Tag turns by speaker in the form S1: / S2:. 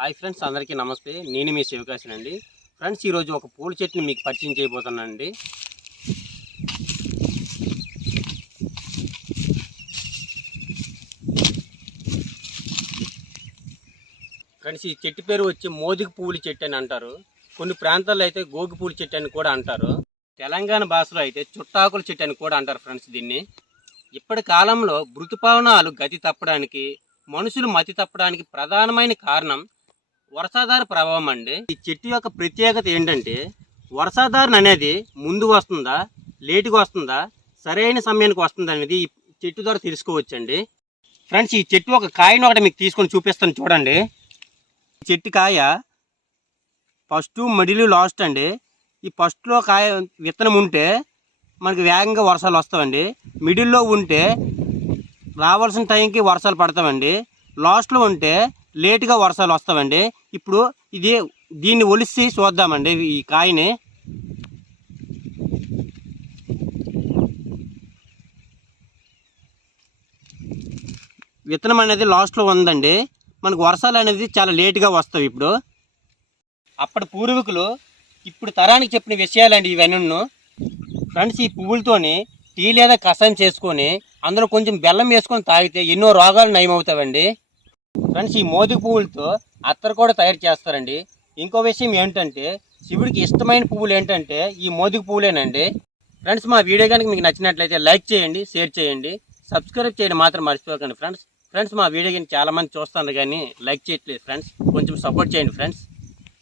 S1: Hi friends అందరికీ నమస్తే. నేను మీ శివకాశన్ అండి. ఫ్రెండ్స్ ఈరోజు ఒక పూల చెట్టుని మీకు పరిచయం చేయబోతున్నానండి. ఫ్రెండ్స్ ఈ చెట్టు పేరు వచ్చి మోదికి పువ్వుల చెట్టు అని అంటారు. కొన్ని ప్రాంతాల్లో అయితే గోగి పూల చెట్టు అని కూడా అంటారు. తెలంగాణ భాషలో అయితే చుట్టాకుల చెట్టు అని కూడా అంటారు ఫ్రెండ్స్ దీన్ని. ఇప్పటి కాలంలో మృతుపవనాలు గతి తప్పడానికి మనుషులు మతి తప్పడానికి ప్రధానమైన కారణం వర్షాధార ప్రభావం అండి. ఈ చెట్టు యొక్క ప్రత్యేకత ఏంటంటే వర్షాధారణ అనేది ముందు వస్తుందా లేటుగా వస్తుందా సరైన సమయానికి వస్తుందా అనేది ఈ చెట్టు ద్వారా తెలుసుకోవచ్చండి. ఫ్రెండ్స్ ఈ చెట్టు ఒక కాయను ఒకటి మీకు తీసుకొని చూపిస్తాను చూడండి. చెట్టు కాయ ఫస్ట్ మిడిల్ లాస్ట్ అండి. ఈ ఫస్ట్లో కాయ విత్తనం ఉంటే మనకి వేగంగా వర్షాలు వస్తామండి మిడిల్లో ఉంటే రావాల్సిన టైంకి వర్షాలు పడతామండి లాస్ట్లో ఉంటే లేటుగా వర్షాలు వస్తామండి ఇప్పుడు ఇది దీన్ని ఒలిసి చూద్దామండి ఈ కాయని. విత్తనం అనేది లాస్ట్లో ఉందండి. మనకు వర్షాలు అనేది చాలా లేటుగా వస్తాయి ఇప్పుడు. అప్పటి పూర్వీకులు ఇప్పుడు తరానికి చెప్పిన విషయాలండి ఇవన్నీ ఫ్రెండ్స్ ఈ పువ్వులతోని టీ లేదా కషాయం చేసుకొని అందులో కొంచెం బెల్లం వేసుకొని తాగితే ఎన్నో రోగాలు నయమవుతావండి. ఫ్రెండ్స్ ఈ మోది పువ్వులతో అత్తరు కూడా తయారు చేస్తారండి. ఇంకో విషయం ఏంటంటే శివుడికి ఇష్టమైన పువ్వులు ఏంటంటే ఈ మోదికి పువ్వులేనండి. ఫ్రెండ్స్ మా వీడియో కనుక మీకు నచ్చినట్లయితే లైక్ చేయండి షేర్ చేయండి. సబ్స్క్రైబ్ చేయడం మాత్రం మర్చిపోకండి ఫ్రెండ్స్. ఫ్రెండ్స్ మా వీడియో కానీ చాలామంది చూస్తున్నారు కానీ లైక్ చేయట్లేదు ఫ్రెండ్స్. కొంచెం సపోర్ట్ చేయండి ఫ్రెండ్స్.